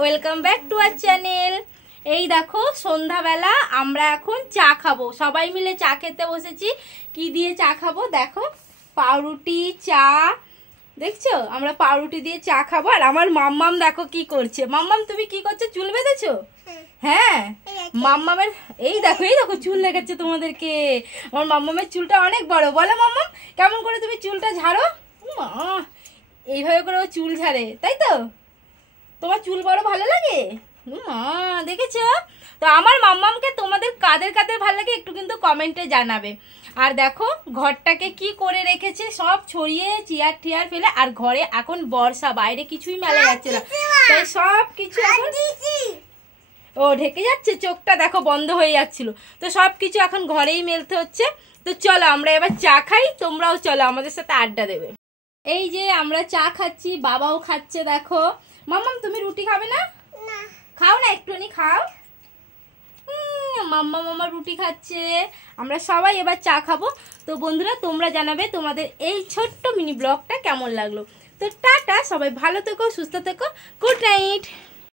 Welcome back to our channel. এই দেখো সন্ধ্যাবেলা আমরা এখন চা খাবো, সবাই মিলে চা খেতে বসেছি। কি দিয়ে চা খাবো দেখো, পাউরুটি চা, দেখছো আমরা পাউরুটি দিয়ে চা খাবো। আর আমার মাম্মাম দেখো কি করছে। মাম্মাম তুমি কি করছো, চুল বেঁধেছো? হ্যাঁ মাম্মামের এই দেখো চুল লেগেছে তোমাদেরকে। আমার মাম্মামের চুলটা অনেক বড়। বলো মাম্মাম কেমন করে তুমি চুলটা ঝাড়ো? এইভাবে করে ও চুল ঝাড়ে, তাই তো? তোমার চুল বড় ভালো লাগে? দেখেছো তো? আমার মাম্মামকে তোমাদের কাদের কাদের ভালো লাগে একটু কিন্তু কমেন্টে জানাবে। আর দেখো ঘরটাকে কি করে রেখেছে, সব ছড়িয়ে চেয়ার টিয়ার ফেলে। আর ঘরে এখন বর্ষা, বাইরে কিছুই মেলা যাচ্ছে না, তাই সব কিছু এখন ও ঢেকে যাচ্ছে। চোখটা দেখো বন্ধ হয়ে যাচ্ছিল, তো সব কিছু এখন ঘরেই মেলতে হচ্ছে। তো চলো আমরা এবার চা খাই, তোমরাও চলো আমাদের সাথে আড্ডা দেবে। এই যে আমরা চা খাচ্ছি, বাবাও খাচ্ছে দেখো। মাম্মাম তুমি রুটি খাবে না? খাও না, একটুখানি খাও। মাম্মা মামা রুটি খাচ্ছে, আমরা সবাই এবার চা খাবো। তো বন্ধুরা তোমরা জানাবে তোমাদের এই ছোট্ট মিনি ব্লগটা কেমন লাগলো। তো টাটা, সবাই ভালো থেকো, সুস্থ থেকো, গুড নাইট।